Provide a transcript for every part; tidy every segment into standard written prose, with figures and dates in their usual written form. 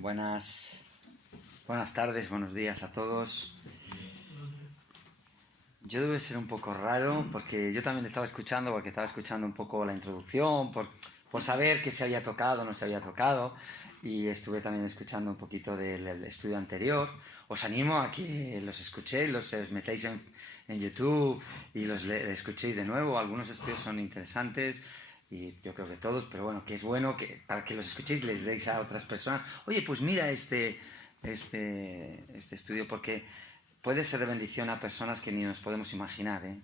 Buenas tardes, buenos días a todos. Yo debe ser un poco raro porque yo también estaba escuchando un poco la introducción, por saber qué se había tocado, no se había tocado, y estuve también escuchando un poquito del estudio anterior. Os animo a que los escuchéis, os metáis en YouTube y los escuchéis de nuevo. Algunos estudios son interesantes y yo creo que todos, pero bueno, que es bueno que para que los escuchéis les deis a otras personas, oye, pues mira este estudio, porque puede ser de bendición a personas que ni nos podemos imaginar, ¿eh?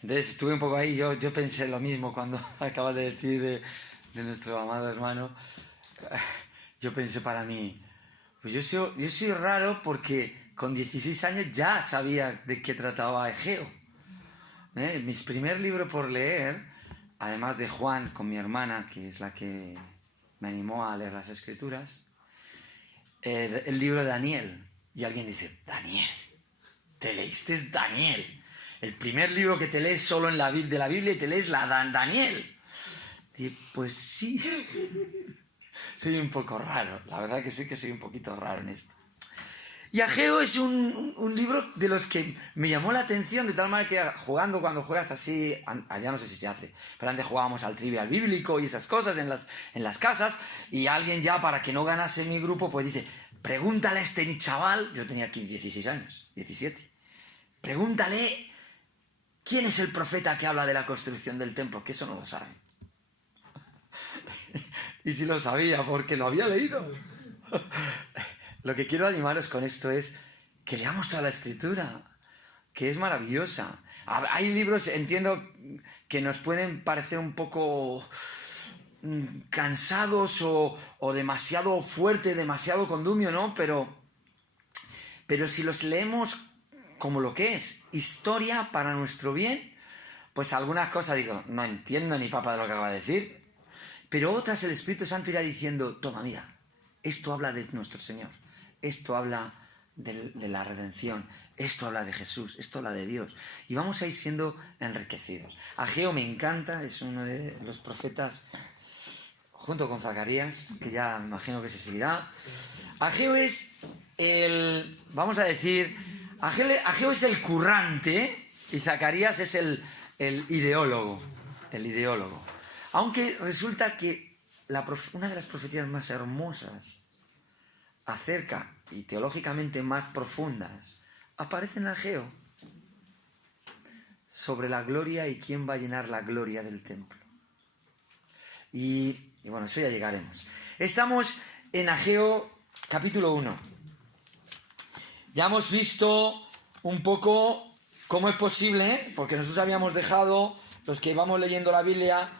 Entonces estuve un poco ahí, yo pensé lo mismo cuando acabas de decir de nuestro amado hermano. Yo pensé para mí, pues yo soy raro porque con 16 años ya sabía de qué trataba Egeo. Mi primer libro por leer, además de Juan con mi hermana, que es la que me animó a leer las Escrituras, el libro de Daniel. Y alguien dice, Daniel, ¿te leíste Daniel? El primer libro que te lees solo de la Biblia y te lees Daniel. Y pues sí, soy un poco raro, la verdad que sí que soy un poquito raro en esto. Y Ageo es un libro de los que me llamó la atención, de tal manera que cuando juegas así, allá no sé si se hace, pero antes jugábamos al trivial bíblico y esas cosas en las casas, y alguien ya, para que no ganase mi grupo, pues dice, pregúntale a este chaval, yo tenía aquí 16 años, 17, pregúntale quién es el profeta que habla de la construcción del templo, que eso no lo sabe. Y si lo sabía, porque lo había leído. Lo que quiero animaros con esto es que leamos toda la Escritura, que es maravillosa. Hay libros, entiendo, que nos pueden parecer un poco cansados o demasiado fuerte, demasiado condumio, ¿no? Pero si los leemos como lo que es, historia para nuestro bien, pues algunas cosas digo, no entiendo ni papa de lo que acaba de decir, pero otras el Espíritu Santo irá diciendo, toma, mira, esto habla de nuestro Señor, esto habla de la redención, esto habla de Jesús, esto habla de Dios, y vamos a ir siendo enriquecidos. Ageo me encanta, es uno de los profetas, junto con Zacarías, que ya me imagino que se seguirá. Ageo es Ageo es el currante y Zacarías es el ideólogo. Aunque resulta que una de las profecías más hermosas acerca y teológicamente más profundas aparece en Ageo, sobre la gloria y quién va a llenar la gloria del templo. Y bueno, eso ya llegaremos. Estamos en Ageo capítulo 1. Ya hemos visto un poco cómo es posible, porque nosotros habíamos dejado, los que vamos leyendo la Biblia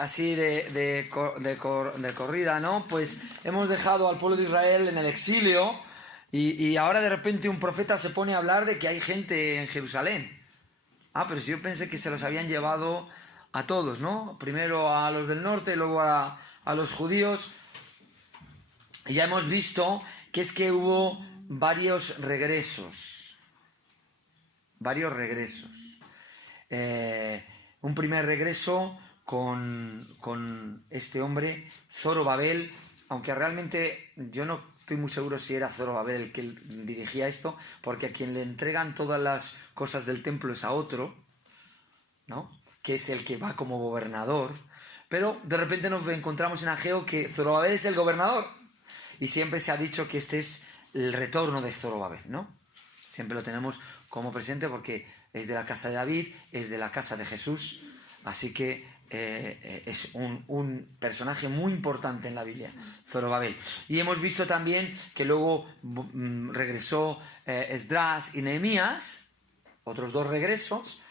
así de corrida, ¿no? Pues hemos dejado al pueblo de Israel en el exilio y ahora de repente un profeta se pone a hablar de que hay gente en Jerusalén. Pero si yo pensé que se los habían llevado a todos, ¿no? Primero a los del norte, luego a los judíos. Y ya hemos visto que es que hubo varios regresos. Un primer regreso con este hombre, Zorobabel, aunque realmente yo no estoy muy seguro si era Zorobabel el que dirigía esto, porque a quien le entregan todas las cosas del templo es a otro, ¿no? Que es el que va como gobernador, pero de repente nos encontramos en Ageo que Zorobabel es el gobernador, y siempre se ha dicho que este es el retorno de Zorobabel, ¿no? Siempre lo tenemos como presente porque es de la casa de David, es de la casa de Jesús, así que es un personaje muy importante en la Biblia, Zorobabel. Y hemos visto también que luego regresó Esdras y Nehemías, otros dos regresos,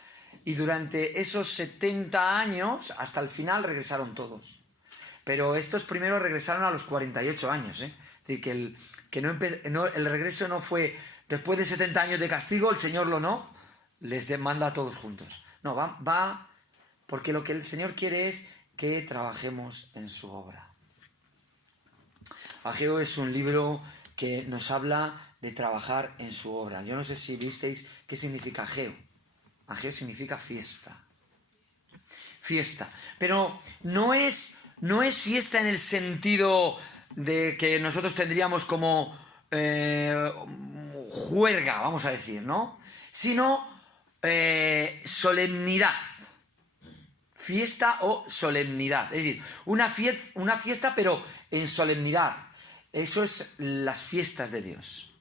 y durante esos 70 años, hasta el final, regresaron todos. Pero estos primeros regresaron a los 48 años, ¿eh? Es decir, el regreso no fue después de 70 años de castigo, el Señor les demanda a todos juntos. No, va porque lo que el Señor quiere es que trabajemos en su obra. Ageo es un libro que nos habla de trabajar en su obra. Yo no sé si visteis qué significa Ageo. Ageo significa fiesta. Fiesta. Pero no es fiesta en el sentido de que nosotros tendríamos como juerga, vamos a decir, ¿no? Sino solemnidad. Fiesta o solemnidad. Es decir, una fiesta pero en solemnidad. Eso es las fiestas de Dios.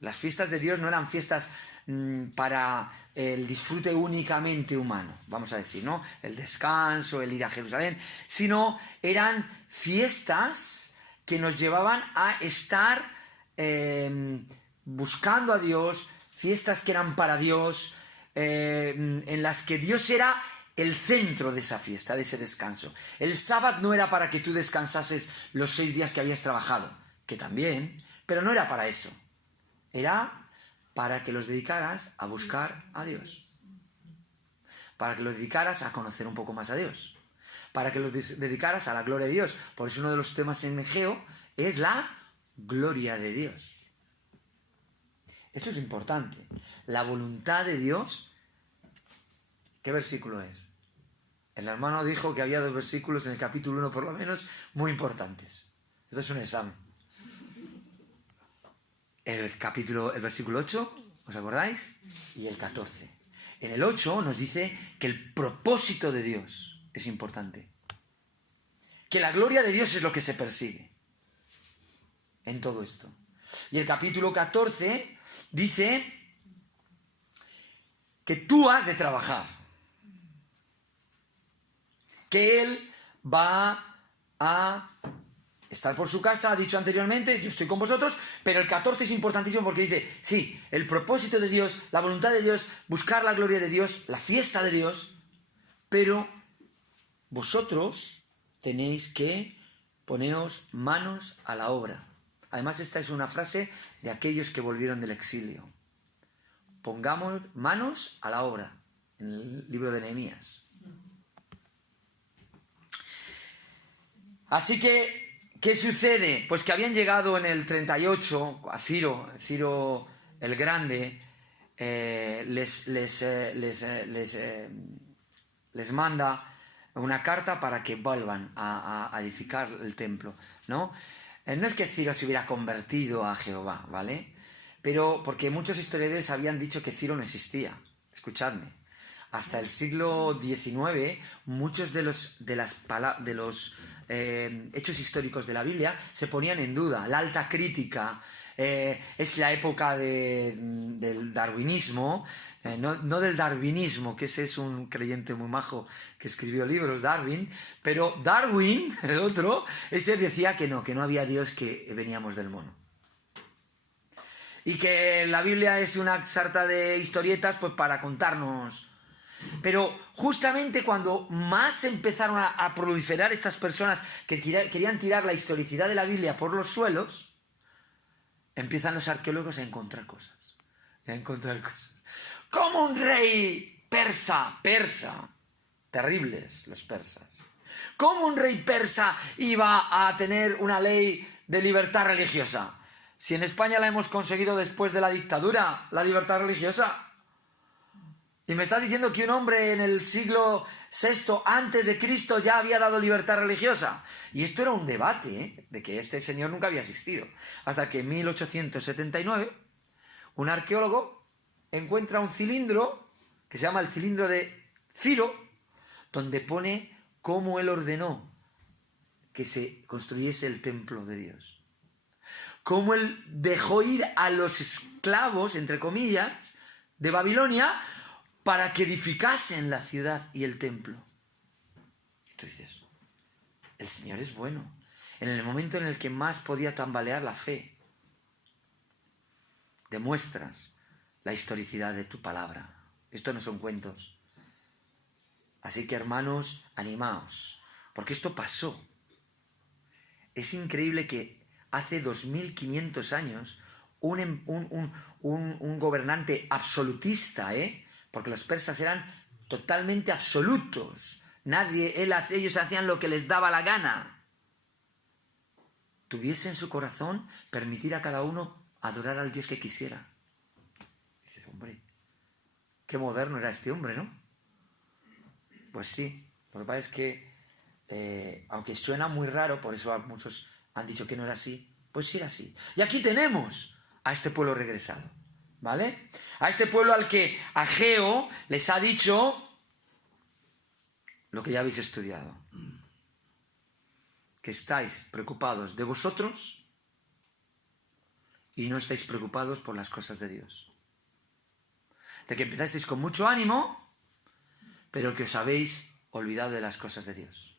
Las fiestas de Dios no eran fiestas para el disfrute únicamente humano, vamos a decir, ¿no? El descanso, el ir a Jerusalén, sino eran fiestas que nos llevaban a estar buscando a Dios, fiestas que eran para Dios, en las que Dios era el centro de esa fiesta, de ese descanso. El sábado no era para que tú descansases los 6 días que habías trabajado, que también, pero no era para eso. Era para que los dedicaras a buscar a Dios. Para que los dedicaras a conocer un poco más a Dios. Para que los dedicaras a la gloria de Dios. Por eso uno de los temas en Egeo es la gloria de Dios. Esto es importante. La voluntad de Dios. ¿Qué versículo es? El hermano dijo que había 2 versículos en el capítulo 1 por lo menos muy importantes. Esto es un examen. El versículo 8, ¿os acordáis? Y el 14. En el 8 nos dice que el propósito de Dios es importante. Que la gloria de Dios es lo que se persigue en todo esto. Y el capítulo 14 dice que tú has de trabajar. Que Él va a estar por su casa, ha dicho anteriormente, yo estoy con vosotros, pero el 14 es importantísimo porque dice, sí, el propósito de Dios, la voluntad de Dios, buscar la gloria de Dios, la fiesta de Dios, pero vosotros tenéis que poneros manos a la obra. Además, esta es una frase de aquellos que volvieron del exilio. Pongamos manos a la obra, en el libro de Nehemías. Así que, ¿qué sucede? Pues que habían llegado en el 38 a Ciro el Grande, les manda una carta para que vuelvan a edificar el templo, ¿no? No es que Ciro se hubiera convertido a Jehová, ¿vale? Pero porque muchos historiadores habían dicho que Ciro no existía. Escuchadme. Hasta el siglo XIX, muchos de los hechos históricos de la Biblia se ponían en duda. La alta crítica es la época del darwinismo, no del darwinismo, que ese es un creyente muy majo que escribió libros, Darwin, pero Darwin, el otro, ese decía que no había Dios, que veníamos del mono. Y que la Biblia es una sarta de historietas pues para contarnos. Pero justamente cuando más empezaron a proliferar estas personas que querían tirar la historicidad de la Biblia por los suelos, empiezan los arqueólogos a encontrar cosas. Como un rey persa, terribles los persas. ¿Cómo un rey persa iba a tener una ley de libertad religiosa? Si en España la hemos conseguido después de la dictadura, la libertad religiosa. Y me estás diciendo que un hombre en el siglo VI antes de Cristo ya había dado libertad religiosa. Y esto era un debate, de que este señor nunca había existido. Hasta que en 1879 un arqueólogo encuentra un cilindro que se llama el cilindro de Ciro, donde pone cómo él ordenó que se construyese el templo de Dios. Cómo él dejó ir a los esclavos, entre comillas, de Babilonia, para que edificasen la ciudad y el templo. Y tú dices, el Señor es bueno. En el momento en el que más podía tambalear la fe, demuestras la historicidad de tu palabra. Esto no son cuentos. Así que, hermanos, animaos, porque esto pasó. Es increíble que hace 2500 años un gobernante absolutista, porque los persas eran totalmente absolutos. Ellos hacían lo que les daba la gana. Tuviese en su corazón permitir a cada uno adorar al Dios que quisiera. Dices, hombre, qué moderno era este hombre, ¿no? Pues sí, lo que pasa es que, aunque suena muy raro, por eso muchos han dicho que no era así, pues sí era así. Y aquí tenemos a este pueblo regresado, ¿vale? A este pueblo al que Ageo les ha dicho lo que ya habéis estudiado. Que estáis preocupados de vosotros y no estáis preocupados por las cosas de Dios. De que empezasteis con mucho ánimo, pero que os habéis olvidado de las cosas de Dios.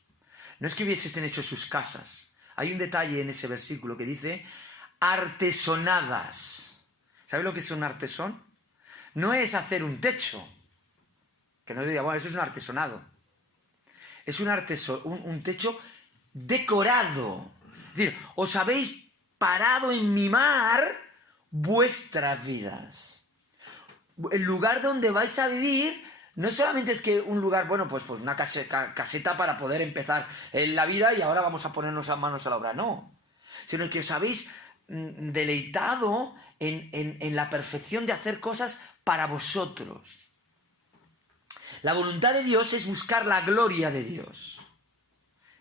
No es que hubieseis hecho sus casas. Hay un detalle en ese versículo que dice artesonadas. ¿Sabéis lo que es un artesón? No es hacer un techo. Que no diga, bueno, eso es un artesonado. Es un techo decorado. Es decir, os habéis parado en mimar vuestras vidas. El lugar donde vais a vivir no solamente es que un lugar, bueno, pues una caseta para poder empezar en la vida y ahora vamos a ponernos a manos a la obra, no. Sino que os habéis deleitado en la perfección de hacer cosas para vosotros. La voluntad de Dios es buscar la gloria de Dios.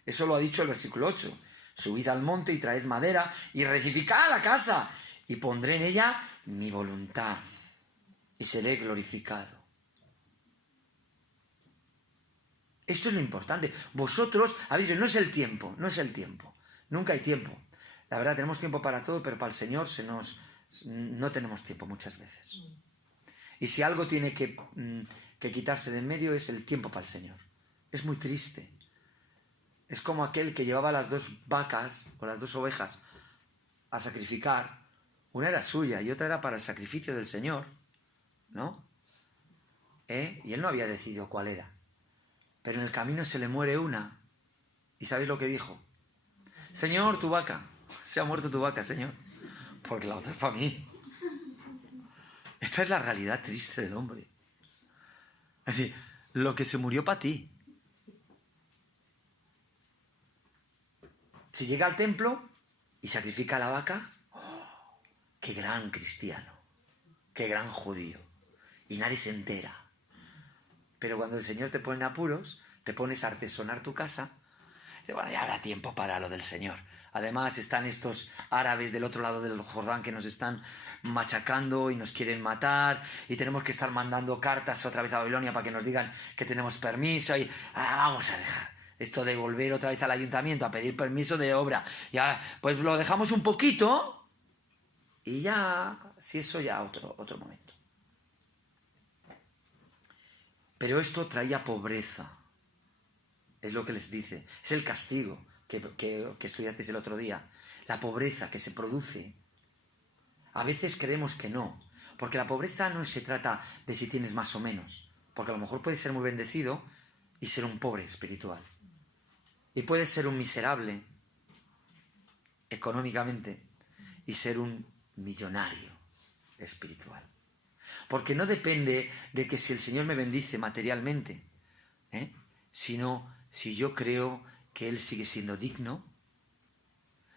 Eso lo ha dicho el versículo 8. Subid al monte y traed madera y reedificad la casa y pondré en ella mi voluntad y seré glorificado. Esto es lo importante. Vosotros habéis dicho, no es el tiempo. Nunca hay tiempo. La verdad, tenemos tiempo para todo, pero para el Señor no tenemos tiempo muchas veces. Y si algo tiene que quitarse de en medio es el tiempo para el Señor. Es muy triste. Es como aquel que llevaba las 2 vacas o las 2 ovejas a sacrificar. Una era suya y otra era para el sacrificio del Señor, ¿no? Y él no había decidido cuál era. Pero en el camino se le muere una. ¿Y sabéis lo que dijo? Señor, tu vaca. Se ha muerto tu vaca, Señor. Porque la otra es para mí. Esta es la realidad triste del hombre. Es decir, lo que se murió para ti. Si llega al templo y sacrifica a la vaca, ¡oh! ¡Qué gran cristiano! ¡Qué gran judío! Y nadie se entera. Pero cuando el Señor te pone en apuros, te pones a artesonar tu casa, dice, bueno, ya habrá tiempo para lo del Señor. Además están estos árabes del otro lado del Jordán que nos están machacando y nos quieren matar y tenemos que estar mandando cartas otra vez a Babilonia para que nos digan que tenemos permiso y vamos a dejar esto de volver otra vez al ayuntamiento a pedir permiso de obra. Ya, pues lo dejamos un poquito y ya, si eso ya otro momento. Pero esto traía pobreza. Es lo que les dice. Es el castigo que estudiasteis el otro día. La pobreza que se produce. A veces creemos que no. Porque la pobreza no se trata de si tienes más o menos. Porque a lo mejor puedes ser muy bendecido y ser un pobre espiritual. Y puedes ser un miserable económicamente y ser un millonario espiritual. Porque no depende de que si el Señor me bendice materialmente, sino si yo creo que Él sigue siendo digno,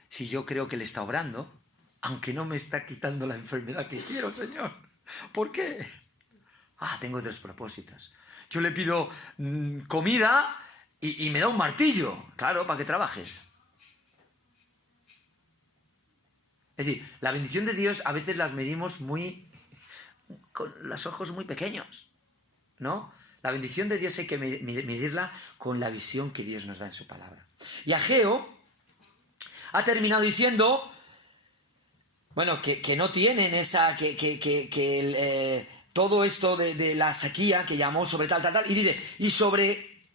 si yo creo que Él está obrando, aunque no me está quitando la enfermedad que quiero, Señor. ¿Por qué? Tengo otros propósitos. Yo le pido comida y me da un martillo, claro, para que trabajes. Es decir, la bendición de Dios a veces las medimos con los ojos muy pequeños, ¿no? La bendición de Dios hay que medirla con la visión que Dios nos da en su palabra. Y Ageo ha terminado diciendo, bueno, que no tienen esa, todo esto de la sequía que llamó sobre tal, y dice, y sobre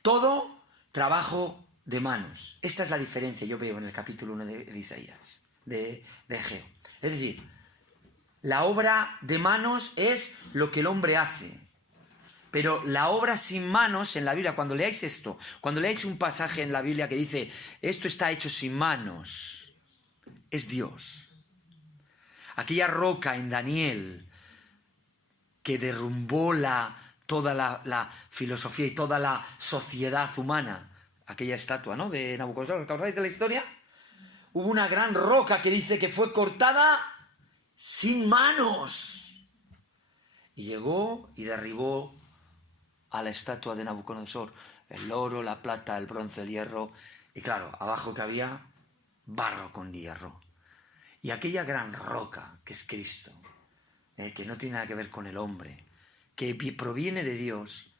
todo trabajo de manos. Esta es la diferencia, yo veo en el capítulo 1 de Isaías, de Ageo. Es decir, la obra de manos es lo que el hombre hace. Pero la obra sin manos en la Biblia, cuando leáis esto, cuando leáis un pasaje en la Biblia que dice, esto está hecho sin manos, es Dios. Aquella roca en Daniel que derrumbó toda la filosofía y toda la sociedad humana, aquella estatua, ¿no?, de Nabucodonosor, ¿acordáis de la historia? Hubo una gran roca que dice que fue cortada sin manos. Y llegó y derribó a la estatua de Nabucodonosor el oro, la plata, el bronce, el hierro. Y claro, abajo que había barro con hierro. Y aquella gran roca que es Cristo, que no tiene nada que ver con el hombre, que proviene de Dios,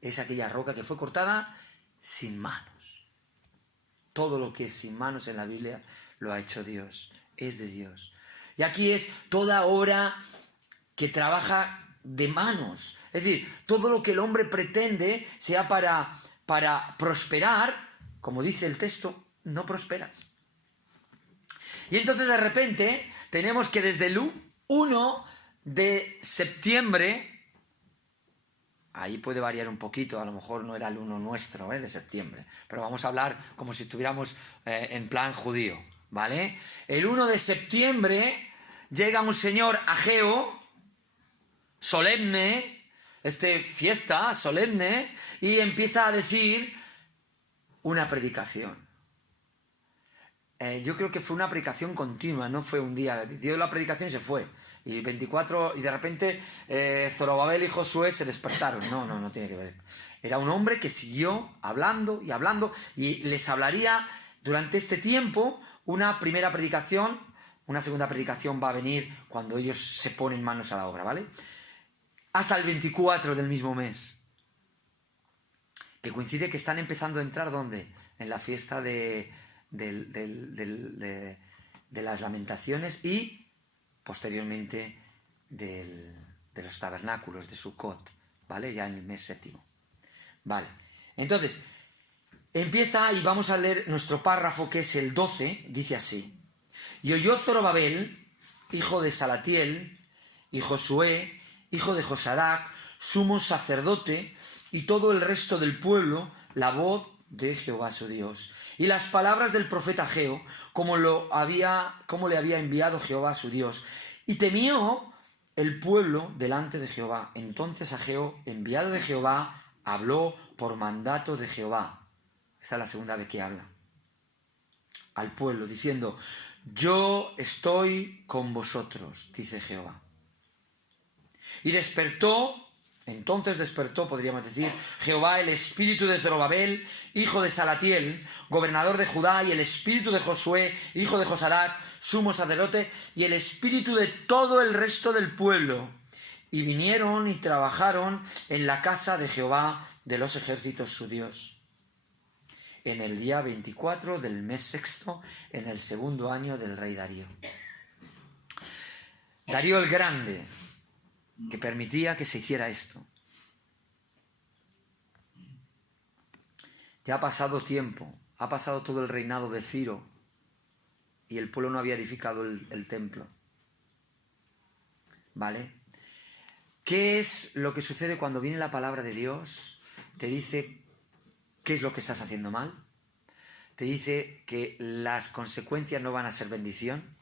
es aquella roca que fue cortada sin manos. Todo lo que es sin manos en la Biblia lo ha hecho Dios, es de Dios. Y aquí es toda obra que trabaja de manos. Es decir, todo lo que el hombre pretende sea para prosperar, como dice el texto, no prosperas. Y entonces de repente tenemos que desde el 1 de septiembre, ahí puede variar un poquito, a lo mejor no era el 1 nuestro, de septiembre, pero vamos a hablar como si estuviéramos en plan judío, ¿vale? El 1 de septiembre llega un señor Ageo, solemne, fiesta solemne, y empieza a decir una predicación. Yo creo que fue una predicación continua, no fue un día. Dio la predicación y se fue. Y 24, y de repente Zorobabel y Josué se despertaron. No tiene que ver. Era un hombre que siguió hablando y hablando, y les hablaría durante este tiempo una primera predicación. Una segunda predicación va a venir cuando ellos se ponen manos a la obra, ¿vale? Hasta el 24 del mismo mes. Que coincide que están empezando a entrar, ¿dónde? En la fiesta de las lamentaciones y posteriormente de los tabernáculos de Sukkot, ¿vale? Ya en el mes séptimo. Vale. Entonces, empieza y vamos a leer nuestro párrafo que es el 12, dice así. Y oyó Zorobabel, hijo de Salatiel, y Josué, hijo de Josadac, sumo sacerdote, y todo el resto del pueblo, la voz de Jehová su Dios, y las palabras del profeta Ageo, como le había enviado Jehová su Dios. Y temió el pueblo delante de Jehová. Entonces Ageo, enviado de Jehová, habló por mandato de Jehová. Esta es la segunda vez que habla al pueblo, diciendo: yo estoy con vosotros, dice Jehová. Y entonces despertó, podríamos decir, Jehová el espíritu de Zorobabel, hijo de Salatiel, gobernador de Judá, y el espíritu de Josué, hijo de Josadac, sumo sacerdote, y el espíritu de todo el resto del pueblo. Y vinieron y trabajaron en la casa de Jehová de los ejércitos su Dios. En el día 24 del mes sexto, en el segundo año del rey Darío. Darío el Grande, que permitía que se hiciera esto. Ya ha pasado tiempo, ha pasado todo el reinado de Ciro y el pueblo no había edificado el templo. ¿Vale? ¿Qué es lo que sucede cuando viene la palabra de Dios? Te dice qué es lo que estás haciendo mal. Te dice que las consecuencias no van a ser bendición.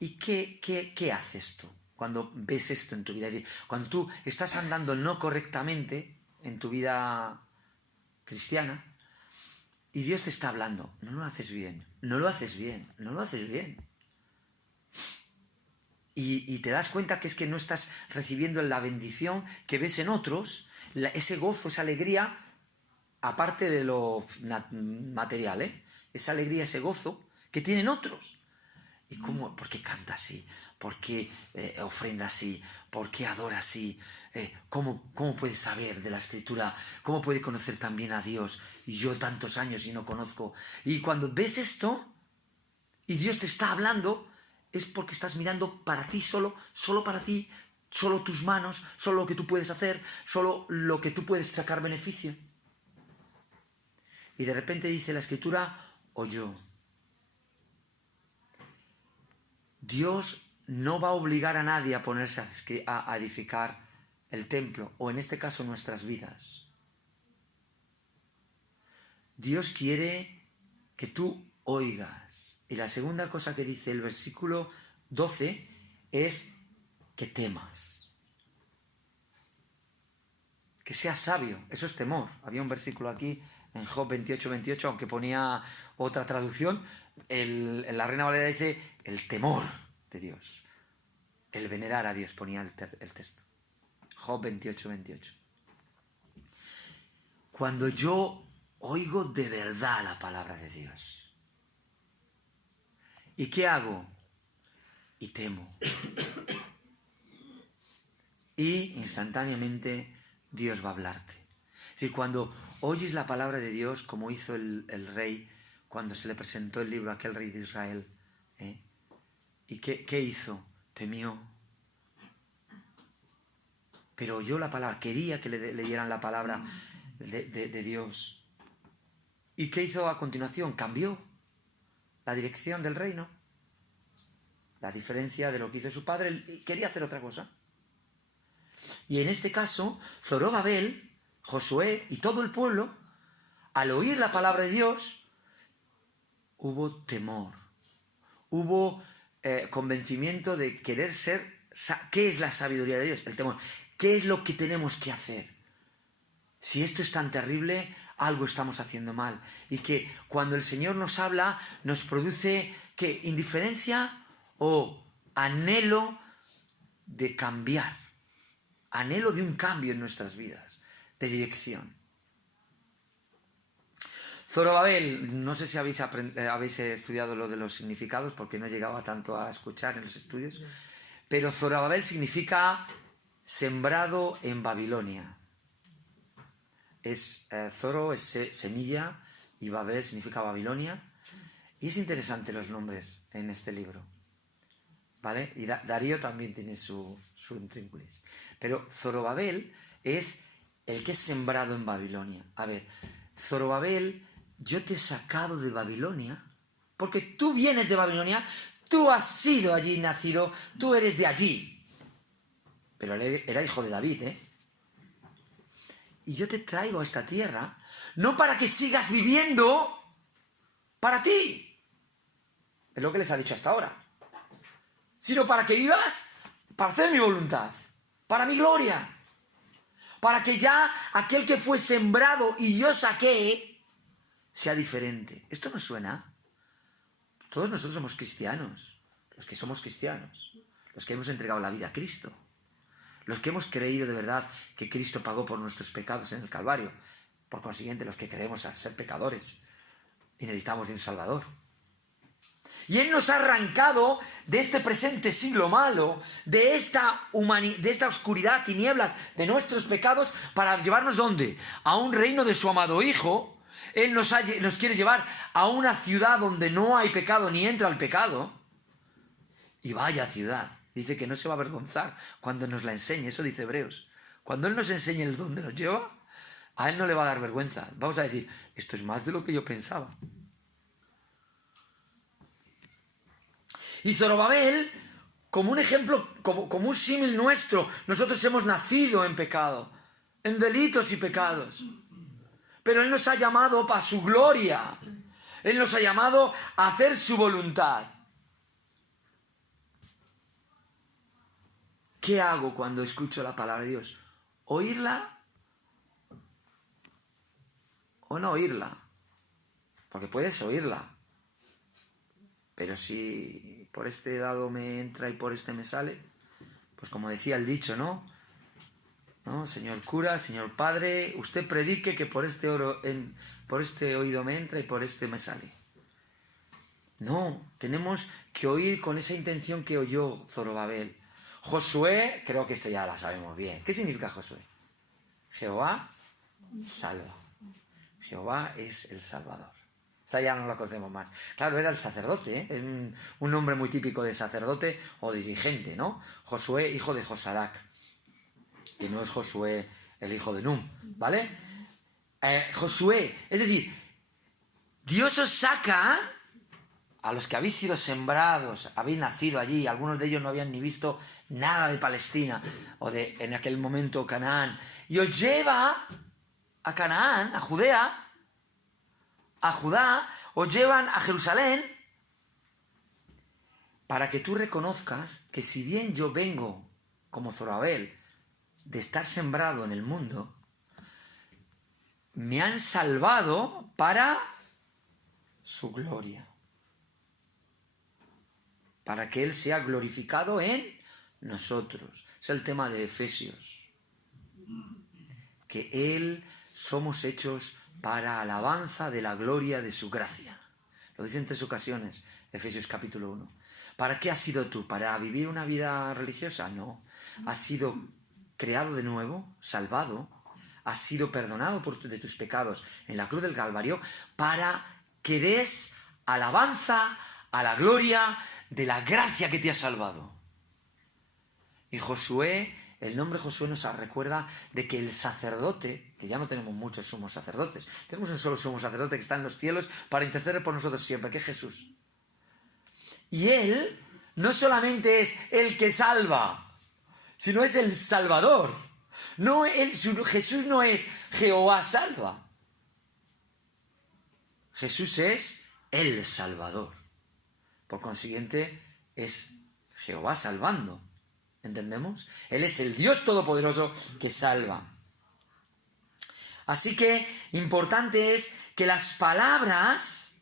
¿Y qué haces tú cuando ves esto en tu vida? Es decir, cuando tú estás andando no correctamente en tu vida cristiana y Dios te está hablando, no lo haces bien, no lo haces bien, no lo haces bien. Y te das cuenta que es que no estás recibiendo la bendición que ves en otros, ese gozo, esa alegría, aparte de lo material, esa alegría, ese gozo que tienen otros. ¿Y cómo? ¿Por qué canta así? ¿Por qué ofrenda así? ¿Por qué adora así? ¿Cómo puede saber de la Escritura? ¿Cómo puede conocer también a Dios? Y yo tantos años y no conozco. Y cuando ves esto y Dios te está hablando, es porque estás mirando para ti solo para ti, solo tus manos, solo lo que tú puedes hacer, solo lo que tú puedes sacar beneficio. Y de repente dice la Escritura, oyó. Dios no va a obligar a nadie a ponerse a edificar el templo, o en este caso nuestras vidas. Dios quiere que tú oigas. Y la segunda cosa que dice el versículo 12 es que temas. Que seas sabio, eso es temor. Había un versículo aquí en Job 28, aunque ponía otra traducción, la Reina Valera dice el temor de Dios. El venerar a Dios ponía el texto. Job 28. Cuando yo oigo de verdad la palabra de Dios, ¿Y qué hago? Y temo. Y instantáneamente Dios va a hablarte. Es decir, cuando oyes la palabra de Dios, como hizo el rey cuando se le presentó el libro a aquel rey de Israel, ¿y qué hizo? Temió. Pero oyó la palabra, quería que le dieran la palabra de Dios. ¿Y qué hizo a continuación? Cambió la dirección del reino. La diferencia de lo que hizo su padre, él quería hacer otra cosa. Y en este caso, Zorobabel, Josué y todo el pueblo, al oír la palabra de Dios, hubo temor, hubo convencimiento de querer ser. ¿Qué es la sabiduría de Dios? El temor. ¿Qué es lo que tenemos que hacer? Si esto es tan terrible, algo estamos haciendo mal. Y que cuando el Señor nos habla, nos produce, ¿qué? ¿Indiferencia o anhelo de cambiar? Anhelo de un cambio en nuestras vidas, de dirección. Zorobabel, no sé si habéis estudiado lo de los significados, porque no llegaba tanto a escuchar en los estudios, pero Zorobabel significa sembrado en Babilonia. Zoro es semilla y Babel significa Babilonia. Y es interesante los nombres en este libro, ¿vale? Y Darío también tiene su intrínculis. Pero Zorobabel es el que es sembrado en Babilonia. A ver, Zorobabel, yo te he sacado de Babilonia, porque tú vienes de Babilonia, tú has sido allí nacido, tú eres de allí. Pero él era hijo de David, ¿eh? Y yo te traigo a esta tierra, no para que sigas viviendo para ti, es lo que les ha dicho hasta ahora, sino para que vivas para hacer mi voluntad, para mi gloria, para que ya aquel que fue sembrado y yo saqué sea diferente. ¿Esto nos suena? Todos nosotros somos cristianos, los que somos cristianos, los que hemos entregado la vida a Cristo, los que hemos creído de verdad que Cristo pagó por nuestros pecados en el Calvario, por consiguiente los que creemos ser pecadores y necesitamos de un Salvador. Y Él nos ha arrancado de este presente siglo malo, de esta oscuridad, tinieblas, de nuestros pecados, para llevarnos ¿dónde? A un reino de su amado Hijo. Él nos quiere llevar a una ciudad donde no hay pecado ni entra el pecado. Y vaya ciudad. Dice que no se va a avergonzar cuando nos la enseñe. Eso dice Hebreos. Cuando Él nos enseñe el dónde nos lleva, a Él no le va a dar vergüenza. Vamos a decir, esto es más de lo que yo pensaba. Y Zorobabel, como un ejemplo, como un símil nuestro, nosotros hemos nacido en pecado, en delitos y pecados. Pero Él nos ha llamado para su gloria. Él nos ha llamado a hacer su voluntad. ¿Qué hago cuando escucho la palabra de Dios? ¿Oírla o no oírla? Porque puedes oírla. Pero si por este lado me entra y por este me sale, pues como decía el dicho, ¿no? Señor cura, señor padre, usted predique que por este oído me entra y por este me sale. No, tenemos que oír con esa intención que oyó Zorobabel. Josué, creo que esto ya la sabemos bien. ¿Qué significa Josué? Jehová salva. Jehová es el Salvador. Esta ya no la conocemos más. Claro, era el sacerdote, ¿eh? Es un nombre muy típico de sacerdote o dirigente, ¿no? Josué, hijo de Josadac. Que no es Josué, el hijo de Num, ¿vale? Josué, es decir, Dios os saca a los que habéis sido sembrados, habéis nacido allí, algunos de ellos no habían ni visto nada de Palestina o de en aquel momento Canaán, y os lleva a Canaán, a Judea, a Judá, os llevan a Jerusalén para que tú reconozcas que si bien yo vengo como Zorobabel de estar sembrado en el mundo, me han salvado para su gloria, para que Él sea glorificado en nosotros. Es el tema de Efesios, que Él somos hechos para alabanza de la gloria de su gracia. Lo dice en 3 ocasiones, Efesios capítulo 1. ¿Para qué has sido tú? ¿Para vivir una vida religiosa? No. Has sido creado de nuevo, salvado, has sido perdonado de tus pecados en la cruz del Calvario para que des alabanza a la gloria de la gracia que te ha salvado. Y Josué, el nombre Josué nos recuerda de que el sacerdote, que ya no tenemos muchos sumos sacerdotes, tenemos un solo sumo sacerdote que está en los cielos para interceder por nosotros siempre, que es Jesús. Y Él no solamente es el que salva, sino es el Salvador. No, Jesús no es Jehová salva. Jesús es el Salvador. Por consiguiente, es Jehová salvando. ¿Entendemos? Él es el Dios Todopoderoso que salva. Así que importante es que las palabras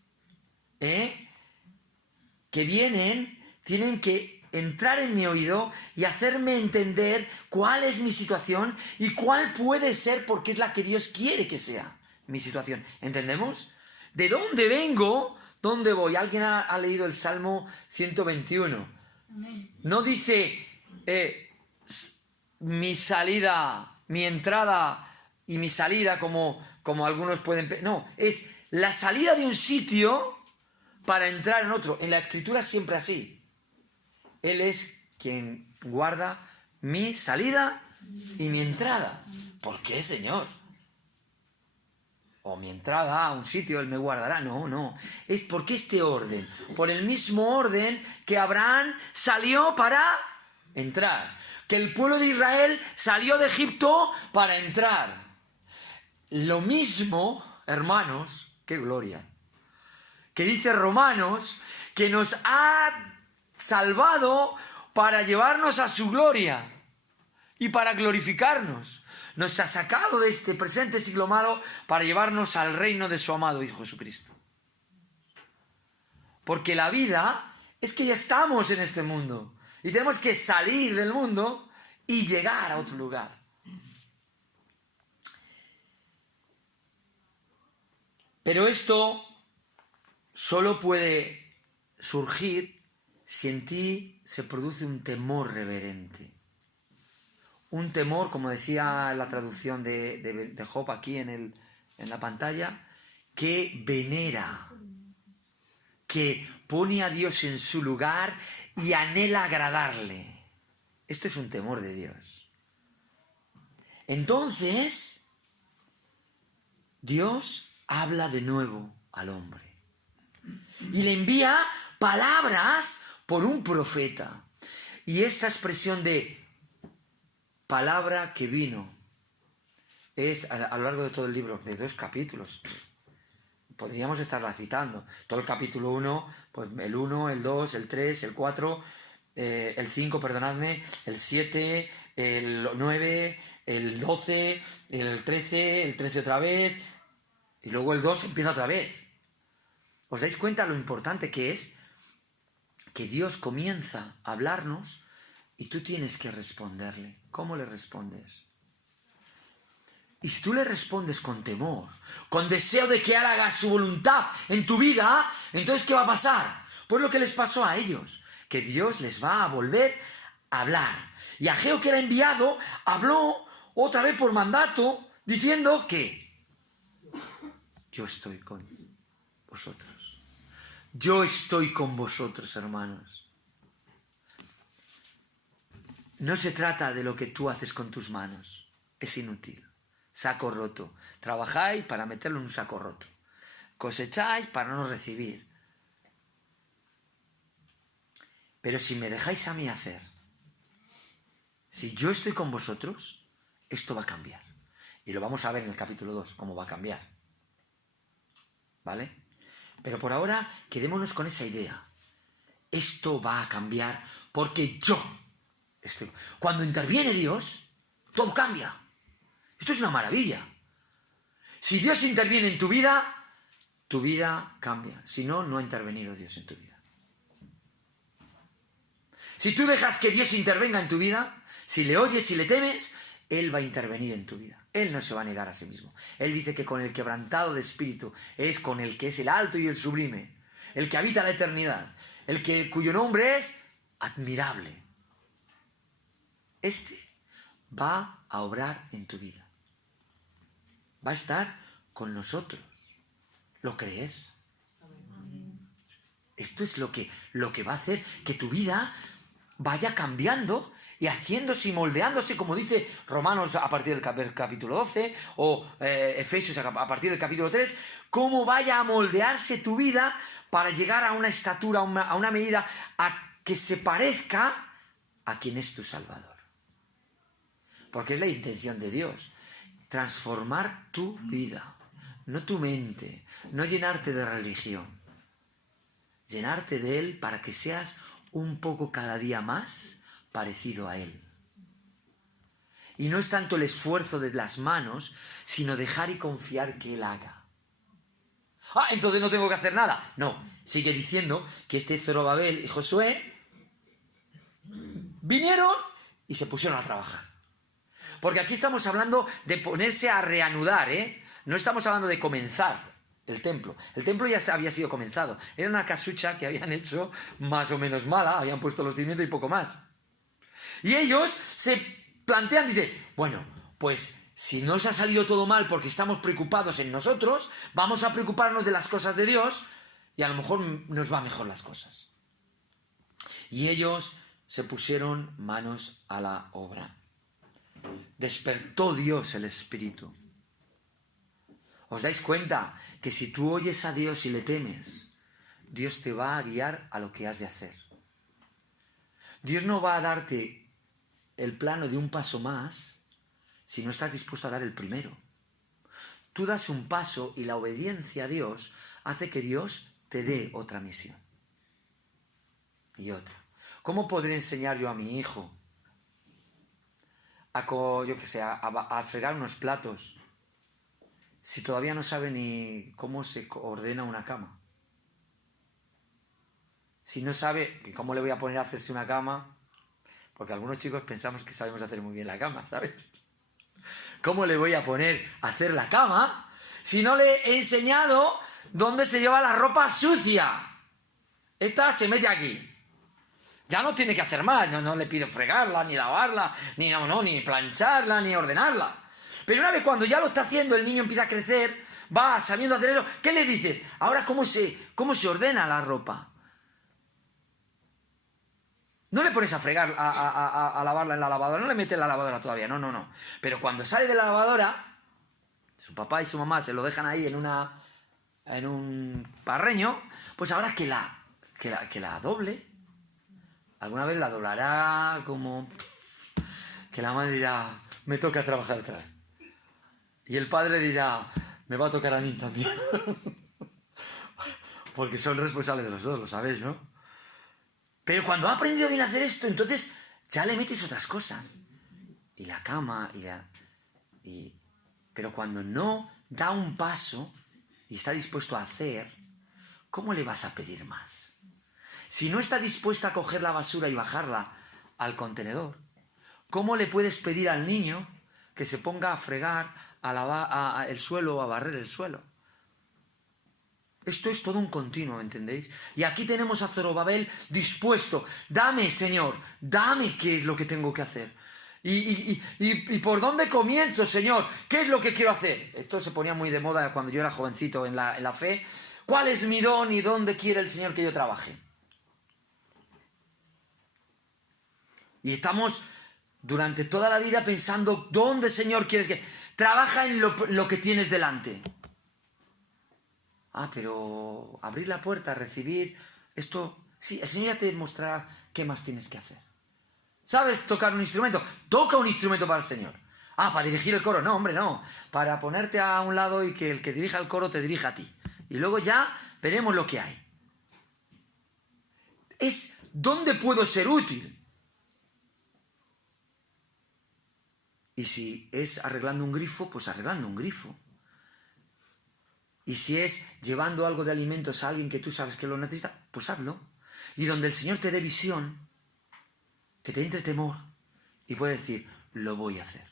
que vienen tienen que entrar en mi oído y hacerme entender cuál es mi situación y cuál puede ser, porque es la que Dios quiere que sea mi situación. ¿Entendemos? ¿De dónde vengo? ¿Dónde voy? ¿Alguien ha leído el Salmo 121? No dice mi salida, mi entrada y mi salida como algunos pueden... No, es la salida de un sitio para entrar en otro. En la Escritura es siempre así. Él es quien guarda mi salida y mi entrada. ¿Por qué, Señor? O mi entrada a un sitio, Él me guardará. No. Es porque este orden, por el mismo orden que Abraham salió para entrar. Que el pueblo de Israel salió de Egipto para entrar. Lo mismo, hermanos, qué gloria, que dice Romanos, que nos ha salvado para llevarnos a su gloria y para glorificarnos. Nos ha sacado de este presente siglo malo para llevarnos al reino de su amado Hijo Jesucristo. Porque la vida es que ya estamos en este mundo y tenemos que salir del mundo y llegar a otro lugar. Pero esto solo puede surgir si en ti se produce un temor reverente. Un temor, como decía la traducción de Job aquí en la pantalla, que venera, que pone a Dios en su lugar y anhela agradarle. Esto es un temor de Dios. Entonces, Dios habla de nuevo al hombre y le envía palabras por un profeta. Y esta expresión de palabra que vino es a lo largo de todo el libro, de 2 capítulos. Podríamos estarla citando. Todo el capítulo 1, pues el 1, el 2, el 3, el 4, el 5, perdonadme, el 7, el 9, el 12, el 13 otra vez, y luego el 2 empieza otra vez. ¿Os dais cuenta lo importante que es? Que Dios comienza a hablarnos y tú tienes que responderle. ¿Cómo le respondes? Y si tú le respondes con temor, con deseo de que Él haga su voluntad en tu vida, entonces ¿qué va a pasar? Pues lo que les pasó a ellos, que Dios les va a volver a hablar. Y Ageo, que era enviado, habló otra vez por mandato, diciendo que yo estoy con vosotros. Yo estoy con vosotros, hermanos. No se trata de lo que tú haces con tus manos. Es inútil. Saco roto. Trabajáis para meterlo en un saco roto. Cosecháis para no recibir. Pero si me dejáis a mí hacer, si yo estoy con vosotros, esto va a cambiar. Y lo vamos a ver en el capítulo 2, cómo va a cambiar. ¿Vale? Pero por ahora, quedémonos con esa idea. Esto va a cambiar porque yo estoy... Cuando interviene Dios, todo cambia. Esto es una maravilla. Si Dios interviene en tu vida cambia. Si no, no ha intervenido Dios en tu vida. Si tú dejas que Dios intervenga en tu vida, si le oyes y le temes, Él va a intervenir en tu vida. Él no se va a negar a sí mismo. Él dice que con el quebrantado de espíritu es con el que es el alto y el sublime. el que habita la eternidad, cuyo nombre es admirable. Este va a obrar en tu vida. Va a estar con nosotros. ¿Lo crees? Esto es lo que va a hacer que tu vida vaya cambiando y haciéndose y moldeándose, como dice Romanos a partir del capítulo 12 o Efesios a partir del capítulo 3, cómo vaya a moldearse tu vida para llegar a una estatura, a una medida a que se parezca a quien es tu Salvador. Porque es la intención de Dios, transformar tu vida, no tu mente, no llenarte de religión, llenarte de Él para que seas un poco cada día más parecido a Él. Y no es tanto el esfuerzo de las manos, sino dejar y confiar que Él haga. Ah, entonces no tengo que hacer nada. No, sigue diciendo que Zorobabel y Josué vinieron y se pusieron a trabajar. Porque aquí estamos hablando de ponerse a reanudar, ¿eh? No estamos hablando de comenzar el templo. El templo ya había sido comenzado. Era una casucha que habían hecho más o menos mala, habían puesto los cimientos y poco más. Y ellos se plantean, dice, bueno, pues si nos ha salido todo mal porque estamos preocupados en nosotros, vamos a preocuparnos de las cosas de Dios y a lo mejor nos va mejor las cosas. Y ellos se pusieron manos a la obra. Despertó Dios el espíritu. ¿Os dais cuenta que si tú oyes a Dios y le temes, Dios te va a guiar a lo que has de hacer? Dios no va a darte el plano de un paso más si no estás dispuesto a dar el primero. Tú das un paso y la obediencia a Dios hace que Dios te dé otra misión. Y otra. ¿Cómo podré enseñar yo a mi hijo a fregar unos platos si todavía no sabe ni cómo se ordena una cama? Si no sabe, ¿cómo le voy a poner a hacerse una cama? Porque algunos chicos pensamos que sabemos hacer muy bien la cama, ¿sabes? ¿Cómo le voy a poner a hacer la cama si no le he enseñado dónde se lleva la ropa sucia? Esta se mete aquí. Ya no tiene que hacer más, no le pido fregarla, ni lavarla, ni plancharla, ni ordenarla. Pero una vez cuando ya lo está haciendo, el niño empieza a crecer, va sabiendo hacer eso, ¿qué le dices? Ahora, ¿cómo se ordena la ropa? No le pones a fregar, a lavarla en la lavadora, no le metes en la lavadora todavía, no. Pero cuando sale de la lavadora, su papá y su mamá se lo dejan ahí en un parreño, pues ahora que la doble. Alguna vez la doblará como que la madre dirá, me toca trabajar otra vez. Y el padre dirá, me va a tocar a mí también. Porque son responsables de los dos, lo sabéis, ¿no? Pero cuando ha aprendido bien a hacer esto, entonces ya le metes otras cosas. Y la cama, pero cuando no da un paso y está dispuesto a hacer, ¿cómo le vas a pedir más? Si no está dispuesta a coger la basura y bajarla al contenedor, ¿cómo le puedes pedir al niño que se ponga a fregar, a lavar el suelo o a barrer el suelo? Esto es todo un continuo, ¿me entendéis? Y aquí tenemos a Zorobabel dispuesto. Dame, Señor, dame qué es lo que tengo que hacer. ¿Y por dónde comienzo, Señor? ¿Qué es lo que quiero hacer? Esto se ponía muy de moda cuando yo era jovencito en la fe. ¿Cuál es mi don y dónde quiere el Señor que yo trabaje? Y estamos durante toda la vida pensando, ¿dónde, Señor, quieres que...? Trabaja en lo que tienes delante. Ah, pero abrir la puerta, recibir... Esto... Sí, el Señor ya te mostrará qué más tienes que hacer. ¿Sabes tocar un instrumento? Toca un instrumento para el Señor. Ah, para dirigir el coro. No, hombre, no. Para ponerte a un lado y que el que dirija el coro te dirija a ti. Y luego ya veremos lo que hay. Es ¿dónde puedo ser útil? Y si es arreglando un grifo, pues arreglando un grifo. Y si es llevando algo de alimentos a alguien que tú sabes que lo necesita, pues hazlo. Y donde el Señor te dé visión, que te entre temor, y puedes decir, lo voy a hacer.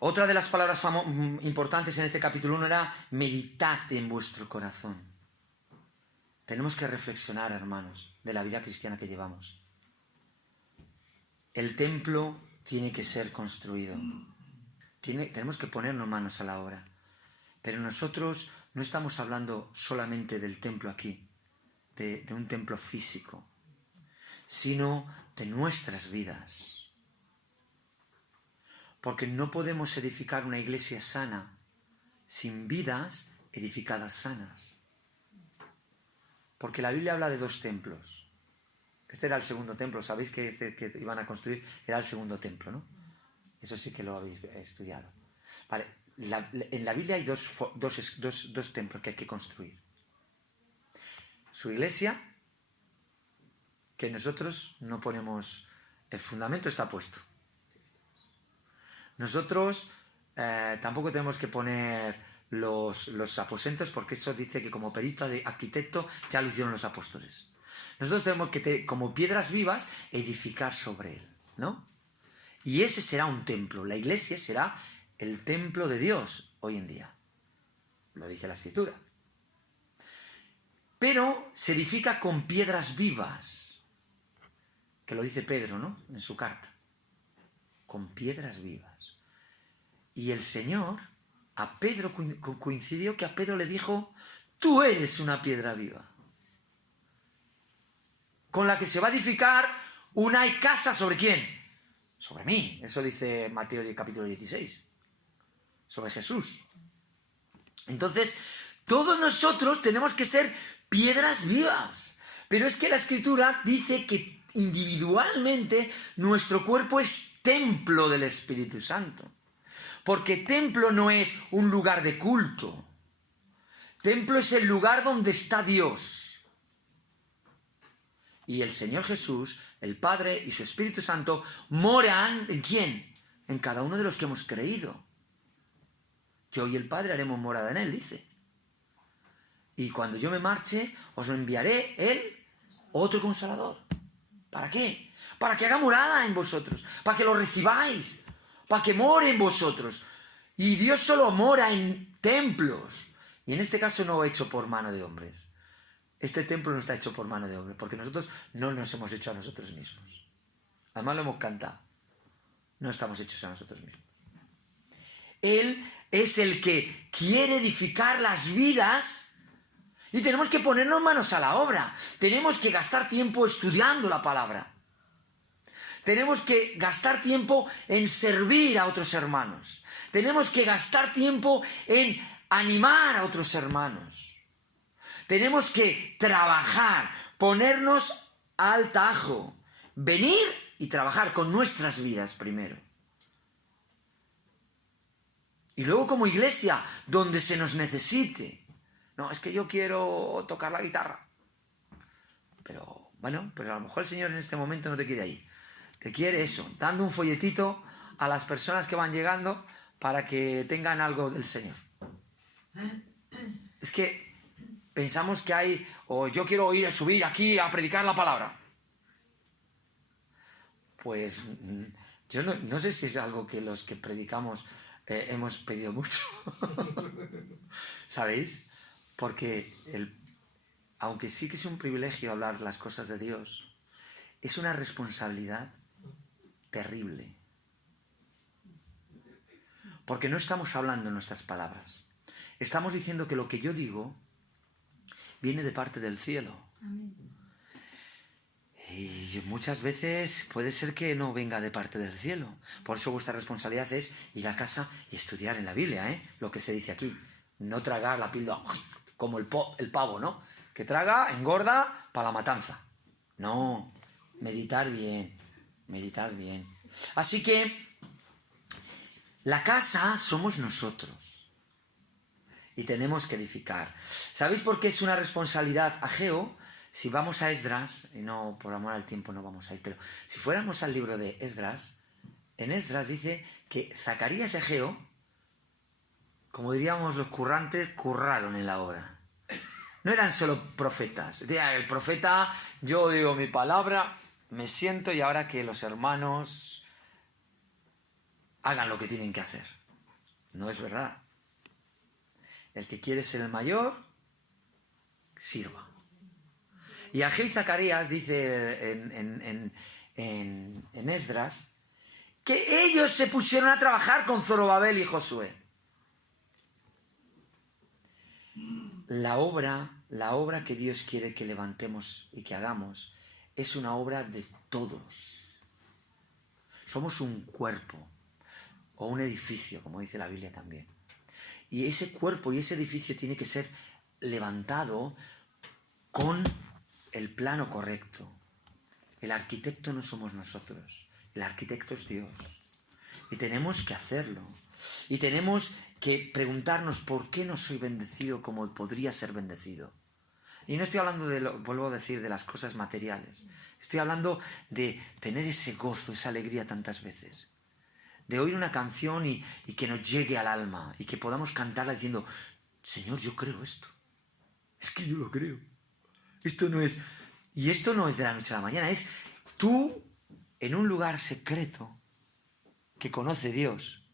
Otra de las palabras importantes en este capítulo 1 era meditad en vuestro corazón. Tenemos que reflexionar, hermanos, de la vida cristiana que llevamos. El templo tiene que ser construido. Tenemos que ponernos manos a la obra. Pero nosotros no estamos hablando solamente del templo aquí, de un templo físico, sino de nuestras vidas. Porque no podemos edificar una iglesia sana sin vidas edificadas sanas. Porque la Biblia habla de 2 templos. Este era el segundo templo. Sabéis que este que iban a construir era el segundo templo, ¿no? Eso sí que lo habéis estudiado. Vale, en la Biblia hay dos templos que hay que construir. Su iglesia, que nosotros no ponemos... El fundamento está puesto. Nosotros tampoco tenemos que poner los aposentos, porque eso dice que como perito de arquitecto ya lo hicieron los apóstoles. Nosotros tenemos que, como piedras vivas, edificar sobre él, ¿no? Y ese será un templo. La iglesia será el templo de Dios hoy en día. Lo dice la Escritura. Pero se edifica con piedras vivas, que lo dice Pedro, ¿no? En su carta. Con piedras vivas. Y el Señor... A Pedro coincidió que a Pedro le dijo: tú eres una piedra viva, con la que se va a edificar una casa. ¿Sobre quién? Sobre mí. Eso dice Mateo capítulo 16. Sobre Jesús. Entonces, todos nosotros tenemos que ser piedras vivas. Pero es que la Escritura dice que individualmente nuestro cuerpo es templo del Espíritu Santo. Porque templo no es un lugar de culto. Templo es el lugar donde está Dios. Y el Señor Jesús, el Padre y su Espíritu Santo moran, ¿en quién? En cada uno de los que hemos creído. Yo y el Padre haremos morada en él, dice. Y cuando yo me marche, os enviaré él, otro Consolador. ¿Para qué? Para que haga morada en vosotros, para que lo recibáis, para que more en vosotros. Y Dios solo mora en templos. Y en este caso no hecho por mano de hombres. Este templo no está hecho por mano de hombres, porque nosotros no nos hemos hecho a nosotros mismos. Además lo hemos cantado. No estamos hechos a nosotros mismos. Él es el que quiere edificar las vidas y tenemos que ponernos manos a la obra. Tenemos que gastar tiempo estudiando la palabra. Tenemos que gastar tiempo en servir a otros hermanos. Tenemos que gastar tiempo en animar a otros hermanos. Tenemos que trabajar, ponernos al tajo, venir y trabajar con nuestras vidas primero. Y luego como iglesia, donde se nos necesite. No, es que yo quiero tocar la guitarra. Pero, bueno, pues a lo mejor el Señor en este momento no te quiere ahí. Te quiere eso, dando un folletito a las personas que van llegando para que tengan algo del Señor. Es que pensamos que hay, o yo quiero subir aquí a predicar la palabra. Pues yo no sé si es algo que los que predicamos hemos pedido mucho. ¿Sabéis? Porque aunque sí que es un privilegio hablar las cosas de Dios, es una responsabilidad terrible. Porque no estamos hablando nuestras palabras. Estamos diciendo que lo que yo digo viene de parte del cielo. Amén. Y muchas veces puede ser que no venga de parte del cielo. Por eso vuestra responsabilidad es ir a casa y estudiar en la Biblia, lo que se dice aquí. No tragar la píldora como el pavo, ¿no? Que traga, engorda para la matanza. No, meditar bien. Así que la casa somos nosotros y tenemos que edificar. ¿Sabéis por qué es una responsabilidad ageo? Si vamos a Esdras, y no por amor al tiempo no vamos a ir, pero si fuéramos al libro de Esdras, en Esdras dice que Zacarías y Ageo, como diríamos los currantes, curraron en la obra. No eran solo profetas. El profeta, yo digo mi palabra, me siento y ahora que los hermanos hagan lo que tienen que hacer. No es verdad. El que quiere ser el mayor, sirva. Y Ageo y Zacarías dice en Esdras que ellos se pusieron a trabajar con Zorobabel y Josué. La obra que Dios quiere que levantemos y que hagamos es una obra de todos. Somos un cuerpo o un edificio, como dice la Biblia también. Y ese cuerpo y ese edificio tiene que ser levantado con el plano correcto. El arquitecto no somos nosotros, el arquitecto es Dios. Y tenemos que hacerlo. Y tenemos que preguntarnos por qué no soy bendecido como podría ser bendecido. Y no estoy hablando vuelvo a decir, de las cosas materiales. Estoy hablando de tener ese gozo, esa alegría tantas veces. De oír una canción y que nos llegue al alma y que podamos cantarla diciendo, Señor, yo creo esto. Es que yo lo creo. Esto no es... Y esto no es de la noche a la mañana, es tú en un lugar secreto que conoce Dios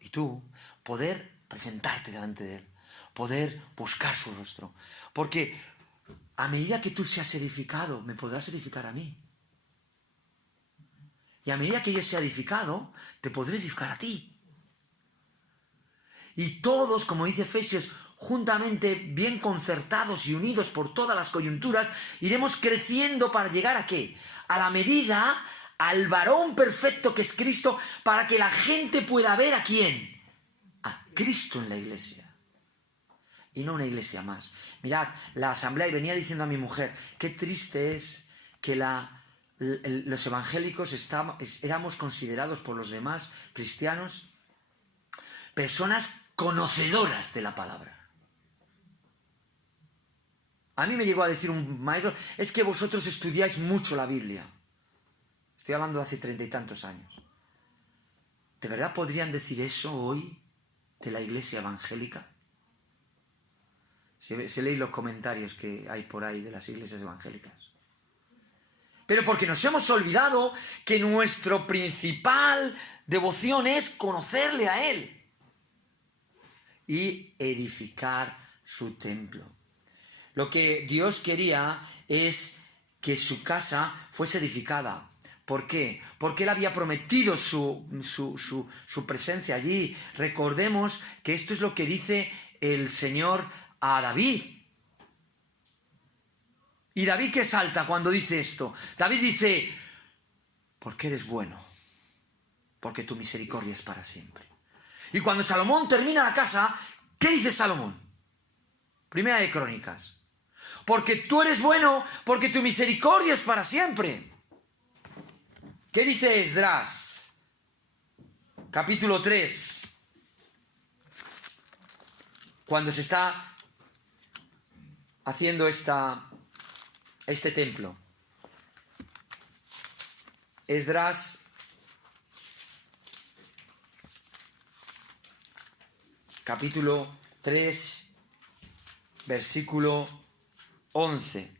y tú poder presentarte delante de Él, poder buscar su rostro. Porque a medida que tú seas edificado, me podrás edificar a mí. Y a medida que yo sea edificado, te podré edificar a ti. Y todos, como dice Efesios, juntamente, bien concertados y unidos por todas las coyunturas, iremos creciendo para llegar ¿a qué? A la medida, al varón perfecto que es Cristo, para que la gente pueda ver ¿a quién? A Cristo en la iglesia. Y no una iglesia más. Mirad, la asamblea, y venía diciendo a mi mujer, qué triste es que los evangélicos éramos considerados por los demás cristianos personas conocedoras de la palabra. A mí me llegó a decir un maestro, es que vosotros estudiáis mucho la Biblia. Estoy hablando de hace 30 y tantos años. ¿De verdad podrían decir eso hoy de la iglesia evangélica? Se leen los comentarios que hay por ahí de las iglesias evangélicas. Pero porque nos hemos olvidado que nuestra principal devoción es conocerle a Él y edificar su templo. Lo que Dios quería es que su casa fuese edificada. ¿Por qué? Porque Él había prometido su presencia allí. Recordemos que esto es lo que dice el Señor a David. ¿Y David qué salta cuando dice esto? David dice, porque eres bueno, porque tu misericordia es para siempre. Y cuando Salomón termina la casa, ¿qué dice Salomón? Primera de Crónicas. Porque tú eres bueno, porque tu misericordia es para siempre. ¿Qué dice Esdras? Capítulo 3. Cuando se está haciendo este templo. Esdras, capítulo 3, versículo 11.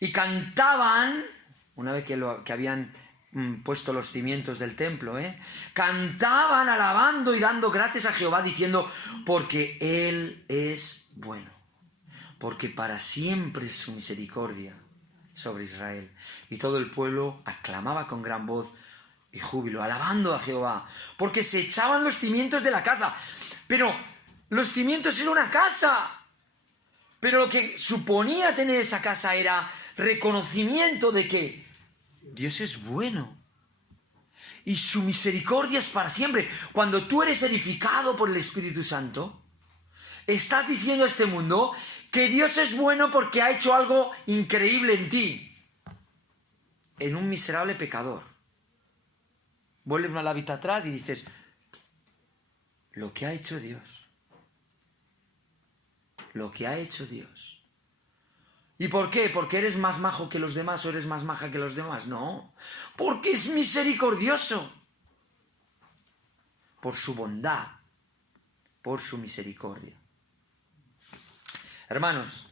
Y cantaban, una vez que habían puesto los cimientos del templo, cantaban alabando y dando gracias a Jehová, diciendo, porque Él es bueno, porque para siempre es su misericordia sobre Israel. Y todo el pueblo aclamaba con gran voz y júbilo, alabando a Jehová, porque se echaban los cimientos de la casa. Pero los cimientos eran una casa. Pero lo que suponía tener esa casa era reconocimiento de que Dios es bueno y su misericordia es para siempre. Cuando tú eres edificado por el Espíritu Santo, estás diciendo a este mundo que Dios es bueno porque ha hecho algo increíble en ti, en un miserable pecador. Vuelves una lápida atrás y dices, lo que ha hecho Dios. Lo que ha hecho Dios. ¿Y por qué? ¿Porque eres más majo que los demás o eres más maja que los demás? No, porque es misericordioso. Por su bondad, por su misericordia. Hermanos,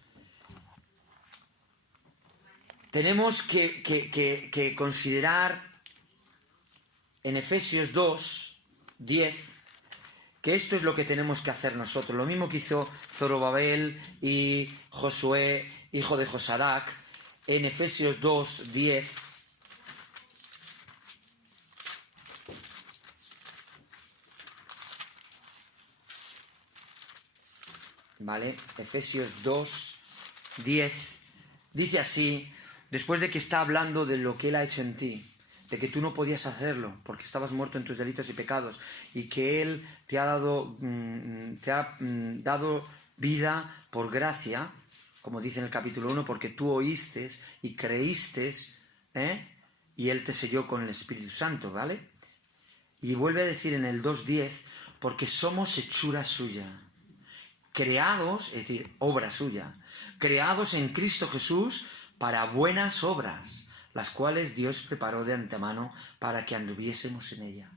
tenemos que considerar en Efesios 2, 10, que esto es lo que tenemos que hacer nosotros. Lo mismo que hizo Zorobabel y Josué, hijo de Josadac, en Efesios 2, 10. ¿Vale? Efesios 2, 10. Dice así, después de que está hablando de lo que Él ha hecho en ti, de que tú no podías hacerlo porque estabas muerto en tus delitos y pecados, y que Él te ha dado vida por gracia, como dice en el capítulo 1, porque tú oíste y creíste, y Él te selló con el Espíritu Santo, ¿vale? Y vuelve a decir en el 2.10, porque somos hechura suya, creados, es decir, obra suya, creados en Cristo Jesús para buenas obras, las cuales Dios preparó de antemano para que anduviésemos en ella.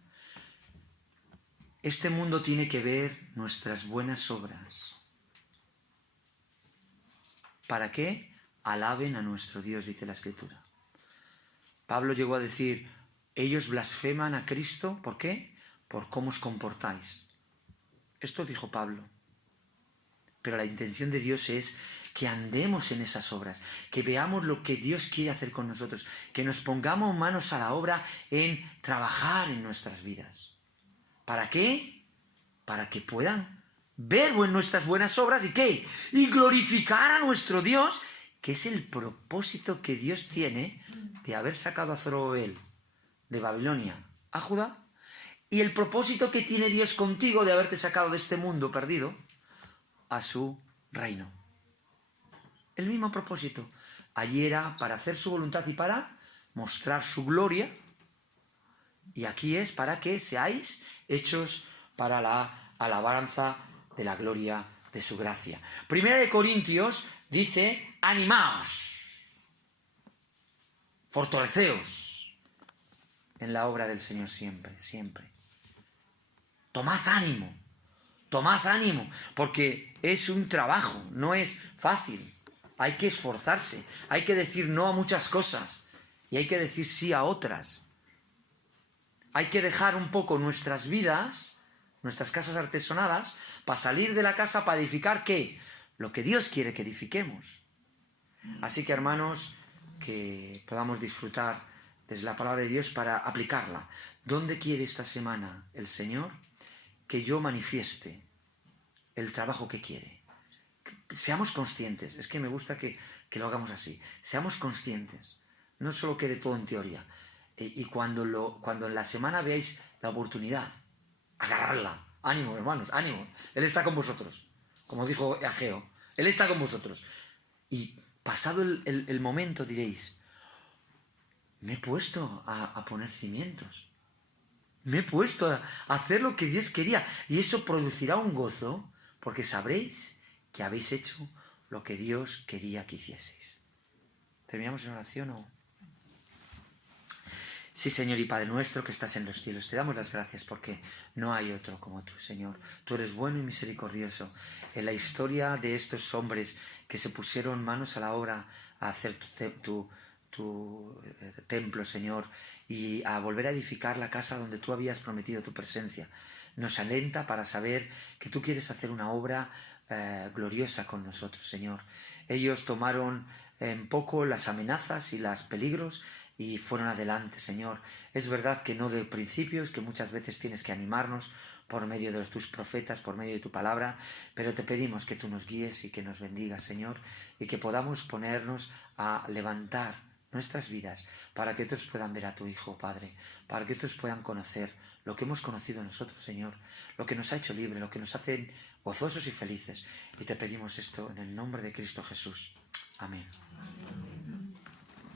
Este mundo tiene que ver nuestras buenas obras. ¿Para qué? Alaben a nuestro Dios, dice la Escritura. Pablo llegó a decir, ellos blasfeman a Cristo, ¿por qué? Por cómo os comportáis. Esto dijo Pablo. Pero la intención de Dios es que andemos en esas obras, que veamos lo que Dios quiere hacer con nosotros, que nos pongamos manos a la obra en trabajar en nuestras vidas. ¿Para qué? Para que puedan ver nuestras buenas obras y ¿qué? Y glorificar a nuestro Dios, que es el propósito que Dios tiene de haber sacado a Zorobabel de Babilonia a Judá, y el propósito que tiene Dios contigo de haberte sacado de este mundo perdido a su reino. El mismo propósito. Allí era para hacer su voluntad y para mostrar su gloria. Y aquí es para que seáis hechos para la alabanza de la gloria de su gracia. Primera de Corintios dice, animaos, fortaleceos en la obra del Señor siempre, siempre. Tomad ánimo, porque es un trabajo, no es fácil. Hay que esforzarse, hay que decir no a muchas cosas y hay que decir sí a otras. Hay que dejar un poco nuestras vidas, nuestras casas artesonadas, para salir de la casa para edificar ¿qué? Lo que Dios quiere que edifiquemos. Así que, hermanos, que podamos disfrutar desde la palabra de Dios para aplicarla. ¿Dónde quiere esta semana el Señor que yo manifieste el trabajo que quiere? Seamos conscientes, es que me gusta que lo hagamos así, seamos conscientes, no solo quede todo en teoría, y cuando en la semana veáis la oportunidad, agarrarla, ánimo hermanos, ánimo, Él está con vosotros, como dijo Ageo, Él está con vosotros, y pasado el momento diréis, me he puesto a poner cimientos, me he puesto a hacer lo que Dios quería, y eso producirá un gozo, porque sabréis que habéis hecho lo que Dios quería que hicieseis. ¿Terminamos en oración o...? Sí, Señor y Padre nuestro que estás en los cielos, te damos las gracias porque no hay otro como tú, Señor. Tú eres bueno y misericordioso. En la historia de estos hombres que se pusieron manos a la obra a hacer tu templo, Señor, y a volver a edificar la casa donde tú habías prometido tu presencia, nos alenta para saber que tú quieres hacer una obra gloriosa con nosotros, Señor. Ellos tomaron en poco las amenazas y los peligros y fueron adelante, Señor. Es verdad que no de principios, que muchas veces tienes que animarnos por medio de tus profetas, por medio de tu palabra, pero te pedimos que tú nos guíes y que nos bendigas, Señor, y que podamos ponernos a levantar nuestras vidas para que otros puedan ver a tu Hijo, Padre, para que otros puedan conocer lo que hemos conocido nosotros, Señor, lo que nos ha hecho libre, lo que nos hace gozosos y felices. Y te pedimos esto en el nombre de Cristo Jesús. Amén.